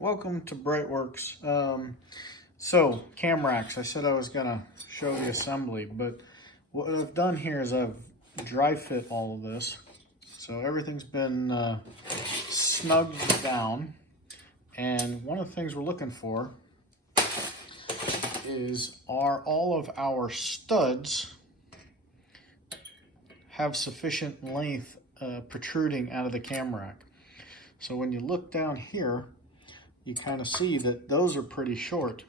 Welcome to BreitWerks. So Camracks, I said I was gonna show the assembly, but what I've done here is I've dry fit all of this. So everything's been snugged down. And one of the things we're looking for is, are all of our studs have sufficient length protruding out of the camrack. So when you look down here, you kind of see that those are pretty short.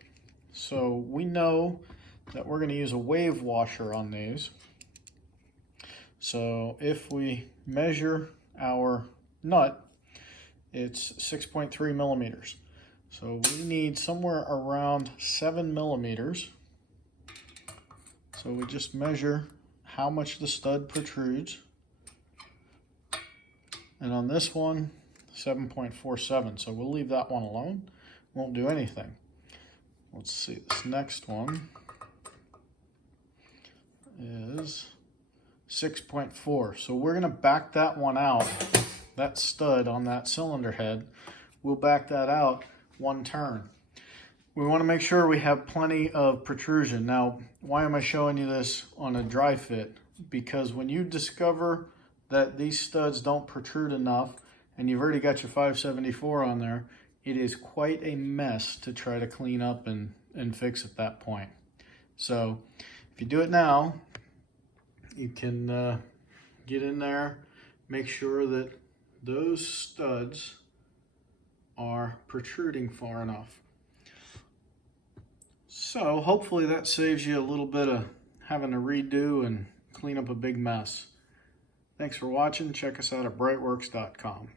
So we know that we're going to use a wave washer on these. So if we measure our nut, it's 6.3 millimeters. So we need somewhere around 7 millimeters. So we just measure how much the stud protrudes. And on this one, 7.47, so we'll leave that one alone. Won't do anything. Let's see, this next one is 6.4. So we're gonna back that one out, that stud on that cylinder head. We'll back that out one turn. We wanna make sure we have plenty of protrusion. Now, why am I showing you this on a dry fit? Because when you discover that these studs don't protrude enough, and you've already got your 574 on there, it is quite a mess to try to clean up and fix at that point. So if you do it now, you can get in there, make sure that those studs are protruding far enough. So hopefully that saves you a little bit of having to redo and clean up a big mess. Thanks for watching. Check us out at BreitWerks.com.